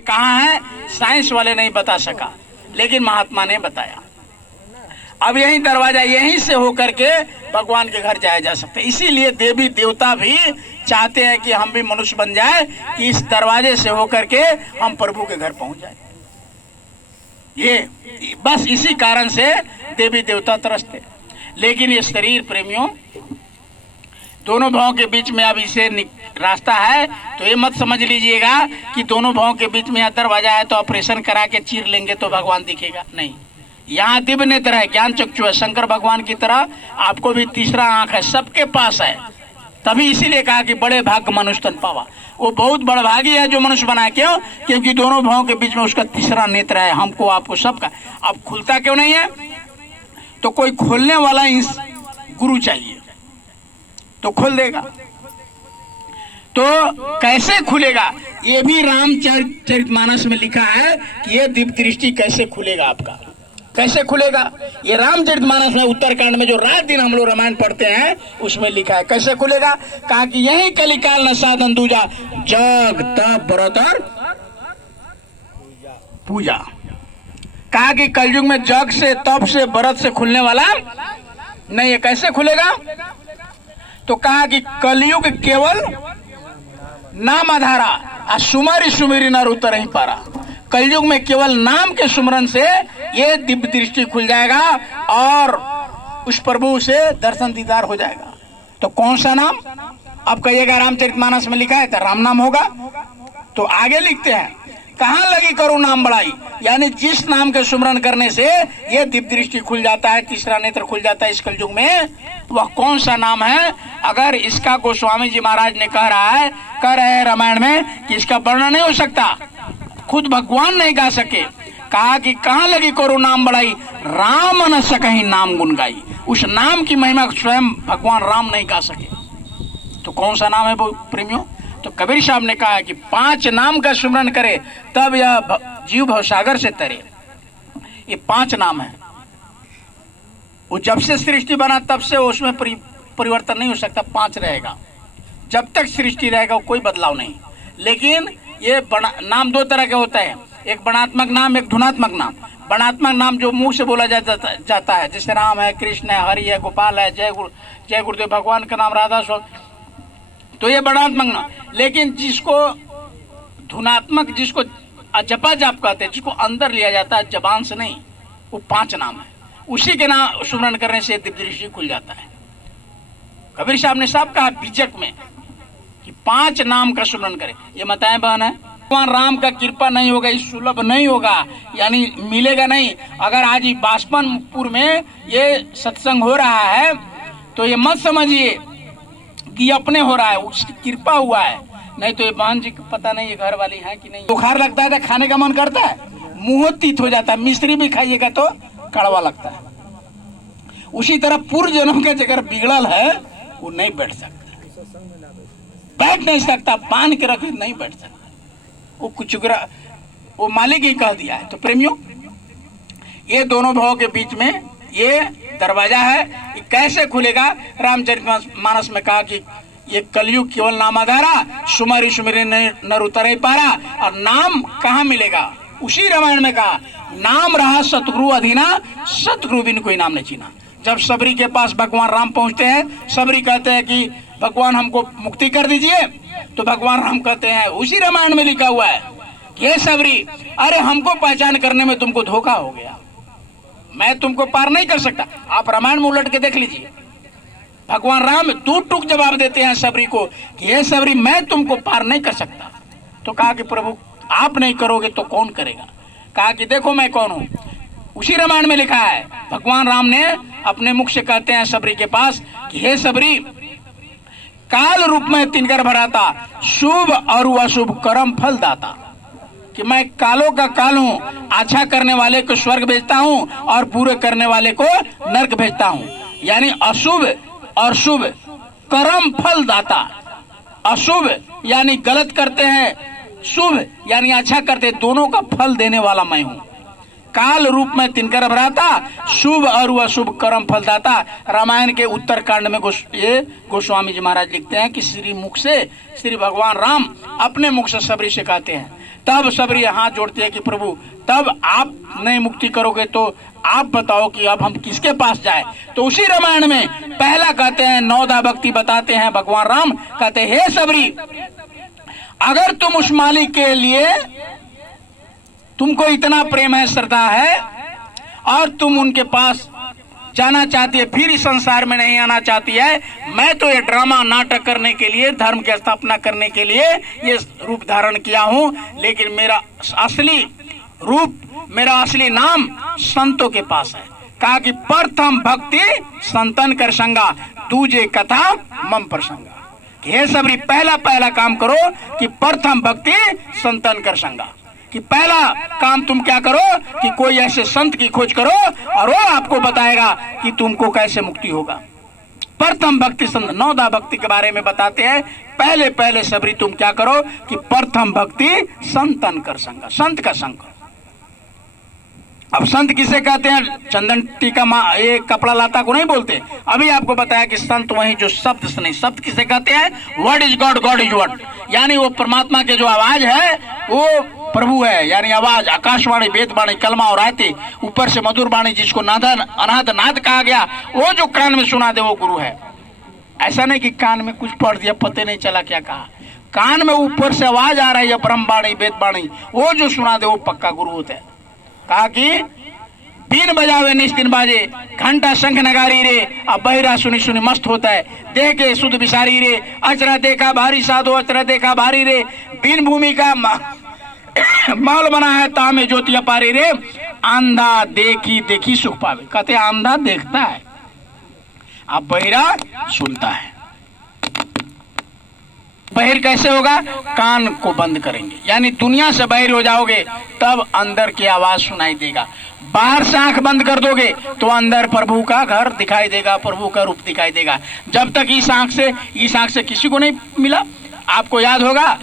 कहाँ है, साइंस वाले नहीं बता सका, लेकिन महात्मा ने बताया। अब यही दरवाजा यहीं से होकर के भगवान के घर जाया जा सकता है। इसीलिए देवी देवता भी चाहते हैं कि हम भी मनुष्य बन जाए, कि इस दरवाजे से होकर के हम प्रभु के घर पहुंच जाए। ये बस इसी कारण से देवी देवता तरसते। लेकिन ये शरीर प्रेमियों, दोनों भावों के बीच में अब इसे रास्ता है, तो ये मत समझ लीजिएगा कि दोनों भावों के बीच में दरवाजा है तो ऑपरेशन करा के चीर लेंगे तो भगवान दिखेगा, नहीं। यहाँ दिव्य नेत्र है, ज्ञान चक्षु है, शंकर भगवान की तरह आपको भी तीसरा आंख है, सबके पास है। तभी इसीलिए कहा कि बड़े भाग्य मनुष्य तन पावा। वो बहुत बड़भागी है जो मनुष्य बना। क्यों? क्योंकि दोनों भावों के बीच में उसका तीसरा नेत्र है, हमको आपको सबका। अब खुलता क्यों नहीं है? तो कोई खोलने वाला गुरु चाहिए तो खोल देगा। तो कैसे खुलेगा? ये भी रामचरितमानस में लिखा है कि ये दिव्य दृष्टि कैसे खुलेगा आपका, कैसे खुलेगा। ये रामचरितमानस में उत्तरकांड में जो रात दिन हम लोग रामायण पढ़ते हैं उसमें लिखा है कैसे खुलेगा। कहा कि यही कलिकाल न साधन दूजा, जग तप व्रत और पूजा। कहा कि कलयुग में जग से, तप से, व्रत से खुलने वाला नहीं है। कैसे खुलेगा? तो कहा कि कलयुग केवल नाम आधारा, सुमारी सुमेरी नर उतर नहीं पारा। कलयुग में केवल नाम के सुमरन से ये दिव्य दृष्टि खुल जाएगा और उस प्रभु से दर्शन दीदार हो जाएगा। तो कौन सा नाम? अब कहिएगा रामचरितमानस में लिखा है तो राम नाम होगा। तो आगे लिखते हैं, कहाँ लगी करो नाम बड़ाई, यानी जिस नाम के सुमरन करने से ये दिव्य दृष्टि खुल जाता है, तीसरा नेत्र खुल जाता है इस कलयुग में, वह कौन सा नाम है? अगर इसका गोस्वामी जी महाराज ने कह रहे हैं रामायण में कि इसका वर्णन नहीं हो सकता, खुद भगवान नहीं गा सके। कहा कि कहाँ लगी करो नाम बड़ाई, राम न सकहीं नाम गुन गाई। उस नाम की महिमा स्वयं भगवान राम नहीं गा सके। तो कौन सा नाम है वो प्रेमियों? तो कबीर साहब ने कहा कि 5 नाम का सुमरन करे तब यह जीव भवसागर से तरे। ये 5 नाम है। वो जब से सृष्टि बना तब से उसमें परिवर्तन नहीं हो सकता, 5 रहेगा। जब तक सृष्टि रहेगा कोई बदलाव नहीं। लेकिन ये नाम 2 तरह के होते हैं, एक वर्णात्मक नाम, एक धुनात्मक नाम। वर्णात्मक नाम जो मुंह से बोला जाता है, जैसे राम है, कृष्ण है, हरि है, गोपाल है, जय गुरुदेव, भगवान का नाम राधा स्वामी, तो ये वर्णात्मक नाम। लेकिन जिसको धुनात्मक, जिसको जपा जाप कहते हैं, जिसको अंदर लिया जाता है जबान से नहीं, वो 5 नाम है। उसी के नाम सुमरन करने से दिव्य दृष्टि खुल जाता है। कबीर साहब ने साहब कहा बीजक में कि 5 नाम का सुमरन करें। ये बताएं बहन है, भगवान राम का कृपा नहीं होगा, इस सुलभ नहीं होगा, यानी मिलेगा नहीं। अगर आज ही बासपनपुर में ये सत्संग हो रहा है तो ये मत समझिए कि अपने हो रहा है, उसकी कृपा हुआ है। नहीं तो ये बहन जी पता नहीं ये घर वाली है कि नहीं। बुखार लगता है तो खाने का मन करता है, मुंह तीत हो जाता है, मिश्री भी खाइएगा तो कड़वा लगता है। उसी तरह पूर्व जन्म का जगह बिगड़ल है वो नहीं बैठ सकता, बैठ नहीं सकता, बांध के रख नहीं बैठ सकता। वो कुछ वो मालिक ही कह दिया है। तो प्रेमियों, ये दोनों भावों के बीच में ये दरवाजा है, ये कैसे खुलेगा? रामचरितमानस में कहा कि ये कलयुग केवल नाम आधारा, सुमारी सुमेरी नर उतरे पारा। और नाम कहाँ मिलेगा? उसी रामायण में कहा, नाम रहा सतगुरु अधीना, सतगुरु बिन कोई नाम नहीं चीना। जब सबरी के पास भगवान राम पहुंचते हैं, सबरी कहते हैं कि भगवान हमको मुक्ति कर दीजिए, तो भगवान राम कहते हैं, उसी रामायण में लिखा हुआ है, ये सबरी, अरे हमको पहचान करने में तुमको धोखा हो गया, मैं तुमको पार नहीं कर सकता। आप रामायण में उलट के देख लीजिए, भगवान राम 2 टूक जवाब देते हैं सबरी को कि ये सबरी मैं तुमको पार नहीं कर सकता। तो कहा कि प्रभु आप नहीं करोगे तो कौन करेगा? कहा कि देखो मैं कौन हूं। उसी रामायण में लिखा है, भगवान राम ने अपने मुख से कहते हैं सबरी के पास कि हे सबरी, काल रूप में तिनकर भराता, शुभ और अशुभ कर्म फल दाता। कि मैं कालों का काल हूं, अच्छा करने वाले को स्वर्ग भेजता हूं और बुरे करने वाले को नरक भेजता हूं। यानी अशुभ और शुभ कर्म फल दाता। अशुभ यानी गलत करते हैं, शुभ यानी अच्छा करते हैं, दोनों का फल देने वाला मैं हूं। काल रूप में तिनकर भराता, शुभ और अशुभ कर्म फलदाता। रामायण के उत्तरकांड में ये गोस्वामी जी महाराज लिखते हैं कि श्री मुख से श्री भगवान राम अपने मुख से सबरी से कहते हैं। तब सबरी हाथ जोड़ती है कि प्रभु तब आप नहीं मुक्ति करोगे तो आप बताओ कि अब हम किसके पास जाए। तो उसी रामायण में पहला कहते हैं, नौदा भक्ति बताते हैं भगवान राम, कहते हे सबरी, अगर तुम उस मालिक के लिए तुमको इतना प्रेम है, श्रद्धा है और तुम उनके पास जाना चाहती है, फिर इस संसार में नहीं आना चाहती है, मैं तो ये ड्रामा नाटक करने के लिए, धर्म की स्थापना करने के लिए ये रूप धारण किया हूं, लेकिन मेरा असली रूप, मेरा असली नाम संतों के पास है। कहा कि प्रथम भक्ति संतन कर संगा, दूजे कथा मम प्रसंगा। हे सबरी, पहला काम करो कि प्रथम भक्ति संतन कर संगा, कि पहला काम तुम क्या करो कि कोई ऐसे संत की खोज करो और वो आपको बताएगा कि तुमको कैसे मुक्ति होगा। प्रथम भक्ति संत, नौदा भक्ति के बारे में बताते हैं। पहले सबरी तुम क्या करो कि प्रथम भक्ति संतन कर संगा, संत का संग करो। अब संत किसे कहते हैं? चंदन टीका ये कपड़ा लाता को नहीं बोलते। अभी आपको बताया कि संत वही जो शब्द से नहीं, शब्द किसे कहते हैं? Word is God, God is word, यानी वो परमात्मा के जो आवाज है वो प्रभु है, यानी आवाज, आकाशवाणी, वेदवाणी, कलमा और आयते, ऊपर से मधुर वाणी जिसको नादन अनाद नाद कहा गया, वो जो कान में सुना दे वो गुरु है। ऐसा नहीं कि कान में कुछ पढ़ दिया पता नहीं चला क्या कहा, कान में ऊपर से आवाज आ रही है ब्रह्मवाणी वेदवाणी, वो जो सुना दे वो पक्का गुरु होता है। कहा कि बीन बजावे निस्तिन बाजे, घंटा शंख नगारी रे, अब बहिरा सुनी सुनी मस्त होता है, देखे सुध बिसारी रे, अचरा देखा भारी साधो, अचरा देखा भारी रे, बीन भूमि का माल बना है तामे ज्योति अपारी रे, आंधा देखी देखी सुख पावे। कहते आंधा देखता है, अब बहिरा सुनता है। बहिर कैसे होगा? कान को बंद करेंगे, यानी दुनिया से बहिर हो जाओगे तब अंदर की आवाज सुनाई देगा। बाहर से आंख बंद कर दोगे तो अंदर प्रभु का घर दिखाई देगा, प्रभु का रूप दिखाई देगा। जब तक इस आंख से किसी को नहीं मिला, आपको याद होगा